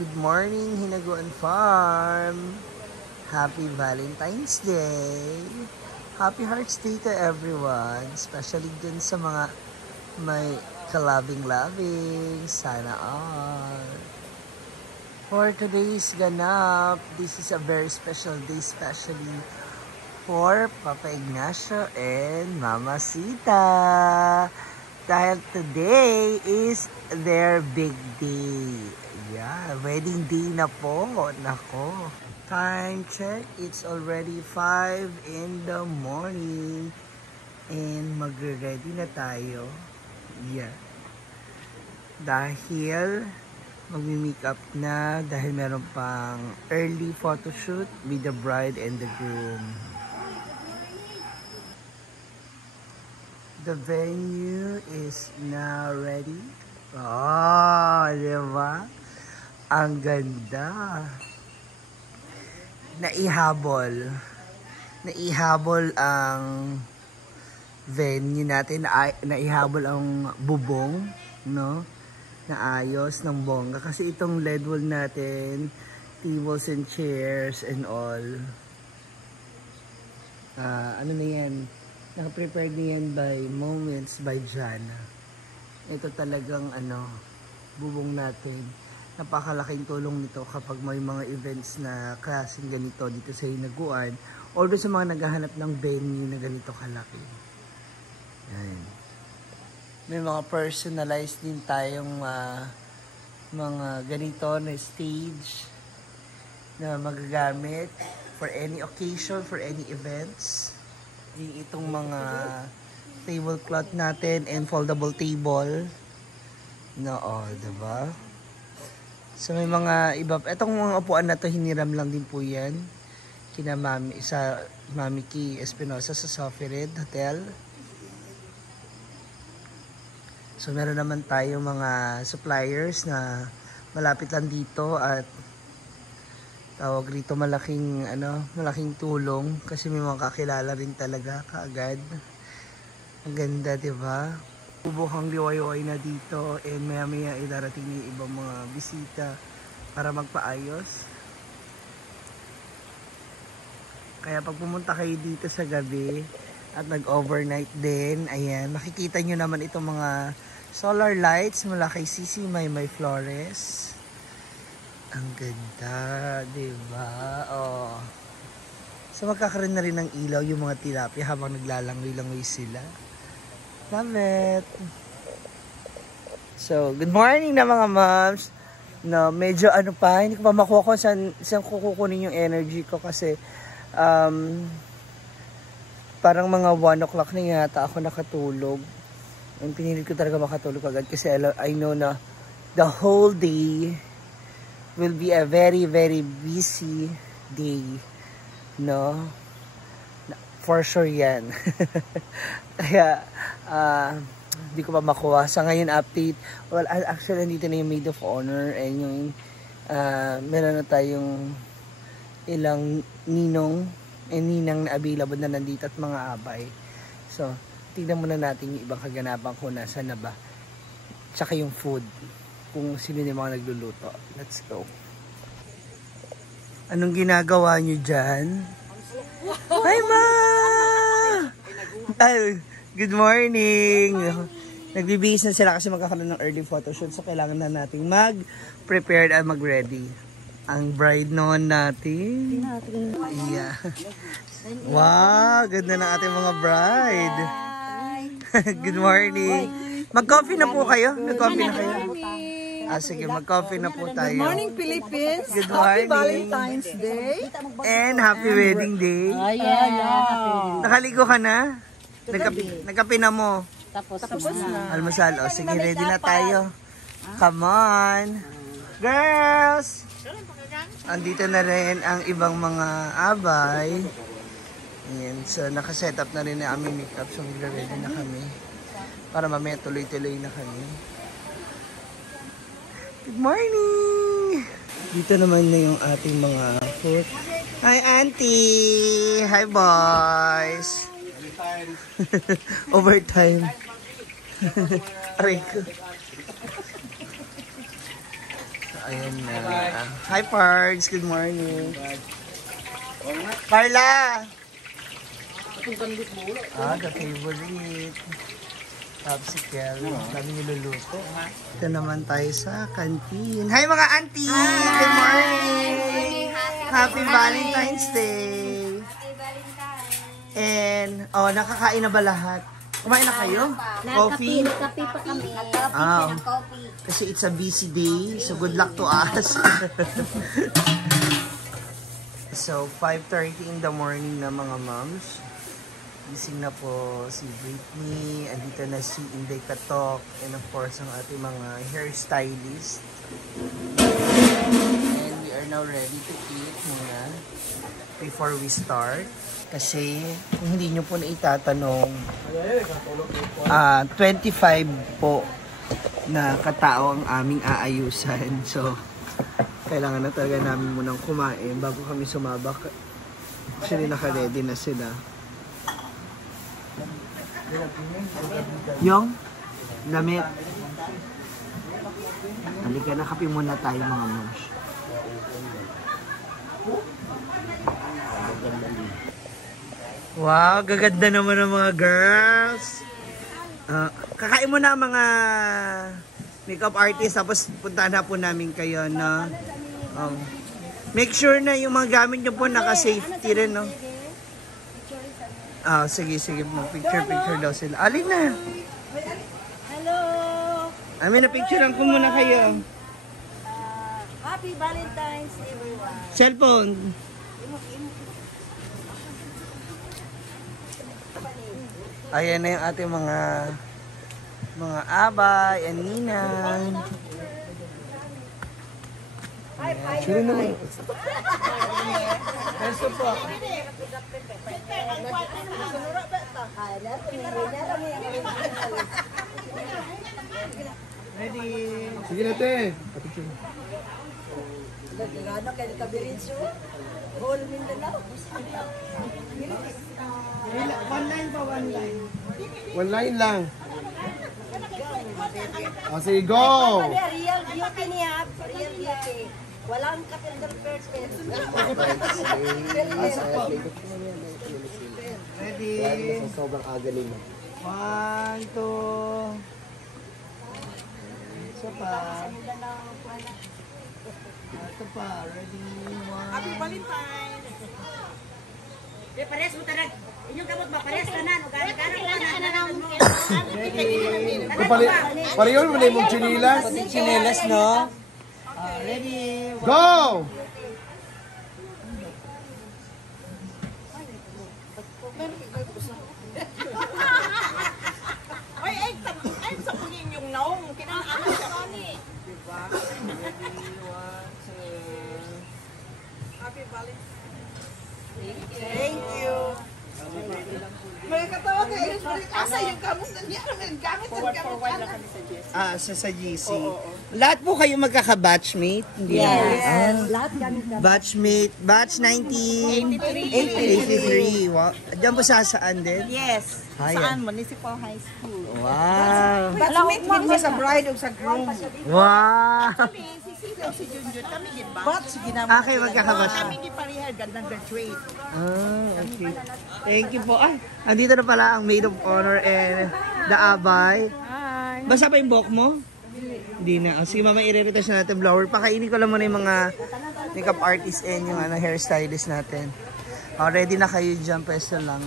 Good morning, Hinaguan Farm. Happy Valentine's Day. Happy Hearts Day to everyone. Especially dun sa mga may kalabing-labing. Sana all. For today's ganap, this is a very special day, especially for Papa Ignacio and Mama Sita. Dahil today is their big day. Yeah, wedding day na po. Nako. Time check, it's already 5 in the morning. And magre-ready na tayo. Yeah. Dahil magmi-makeup na. Dahil meron pang early photoshoot with the bride and the groom. The venue is now ready. Oh, diba? Ang ganda. Naihabol ang venue natin. Naihabol ang bubong, no? Naayos ng bongga. Kasi itong LED wall natin, tables and chairs and all. Ano na yan? Naka-prepared niyan by Moments by Jana. Ito talagang bubong natin. Napakalaking tulong nito kapag may mga events na klaseng ganito dito sa Hinaguan or doon sa mga naghahanap ng venue na ganito kalaki. Yan. May mga personalized din tayong mga ganito na stage na magagamit for any occasion, for any events. Itong mga tablecloth natin and foldable table. Diba? So may mga iba, etong mga upuan na to hiniram lang din po yan kina Mami Key Espinosa sa Sophie Red Hotel. So meron naman tayo mga suppliers na malapit lang dito at tawag rito malaking tulong kasi may mga kakilala rin talaga kaagad. Ang ganda, 'di ba? Bubukang liwayway na dito and maya-maya idarating yung ibang mga bisita para magpaayos. Kaya pag pumunta kayo dito sa gabi at nag-overnight din, ayan, makikita nyo naman itong mga solar lights mula kay Sisi Maymay Flores. Ang ganda, diba? Oh. So magkakaroon na rin ng ilaw yung mga tilapia habang naglalangoy-langoy sila. Love it! So, good morning na mga moms. No, medyo hindi ko pa makuha kung saan kukunin yung energy ko kasi parang mga 1 o'clock na yata ako nakatulog. And pinilit ko talaga makatulog agad kasi I know na the whole day will be a very, very busy day. No? For sure yan. Kaya, hindi ko pa makuha. Sa ngayon, update. Well, actually, nandito na yung maid of honor and yung meron na tayong ilang ninong and ninang na available na nandito at mga abay. So, tignan muna natin yung ibang kaganapan ko nasa na ba. Tsaka yung food. Kung sino yung mga nagluluto. Let's go. Anong ginagawa nyo dyan? Hi, Ma! Ay, good morning! Nagbibihis na sila kasi magkakaroon ng early photoshoot so kailangan na natin mag-prepared at mag-ready. Ang bride noon natin. Yeah. Wow, ganda ng ating mga bride. Good morning. Mag-coffee na po kayo? Mag-coffee na kayo? Sige, mag-coffee na po tayo. Good morning, Philippines. Good morning. Happy Valentine's Day. And happy wedding day. Nakaligo ka na? Nagkape na mo? Tapos na. Almusal. O, sige, ready na tayo. Come on. Girls! Andito na rin ang ibang mga abay. Ayan, so nakaset up na rin na aming makeup. So magre-ready na kami. Para mamaya tuloy-tuloy na kami. Good morning! Dito naman na yung ating mga food. Hi, Auntie! Hi, boys! Overtime. Aray ko. Ayan na. Hi, Pards. Good morning. Carla! The favorite. Popsicle. Dami niluluto. Ito naman tayo sa canteen. Hi, mga auntie! Good morning! Happy Valentine's Day! And, nakakain na ba lahat? Kumain na kayo? Coffee? Kape pa kami. Kasi it's a busy day, so good luck to us. So, 5:30 in the morning na mga moms. Gising na po si Britney, andito na si Inday Katok, and of course ang ating mga hairstylist. And we are now ready to eat muna before we start. Kasi kung hindi nyo po na itatanong, 25 po na katao ang aming aayusan. So, kailangan na talaga namin munang kumain bago kami sumabak. Actually, naka-ready na sila. Yung damit. Halika na, kape muna tayo mga moms. Wow, gaganda naman ng mga girls. Kakain mo na mga makeup artist, tapos puntahan na po namin kayo, no? Make sure na yung mga gamit nyo po naka-safety rin, no? Sige, picture daw sila. Alin na? Hello! Na-picturean ko muna kayo. Happy Valentine's, everyone! Cellphone. Ayan na yung ating mga abay, and ninang. Sure naman. Peso po. Ready? Sige natin. Gano kayo kabiritso? Whole Mindanao. One line pa, one line. One line lang. Sige, go! Real beauty niya. Real beauty. Walang capital person. Ready? Sobrang agaling mo. 1, 2. Isa pa. Ito pa. Ready? 1. Happy Valentine's! Pares mo tarag. Inyong kamot ba? Pares tanan. Pareho mo na yung chinilas. Chinelas, no? Ready? Go! Ay, sa pulin yung naong. Kinaan siya. Diba? Happy Valentine's. Thank you. May katawa kayo. Asa yung gamit na niya? Gamit ang gamit. Sa GC. Lahat po kayo magkaka-batchmate? Yes. Lahat kami Batchmate. Batch 1983. Wow. Diyan po saan din? Yes. Saan? Municipal High School. Wow. Batchmate mo sa bride o sa groom. Wow. Si Silo, si Junjun, kami din ba? Batch, ginamit. Kayo magkaka-batch. Kami di parihal, gandang graduate. Okay. Thank you po. Andito na pala ang maid of honor and the abay. Hi. Basa pa yung buhok mo? Hindi na. Sige, mama, i-retouch na natin blower. Pakainin ko lang muna yung mga makeup artist and yung hairstylist natin. Ready na kayo dyan, pwesto lang.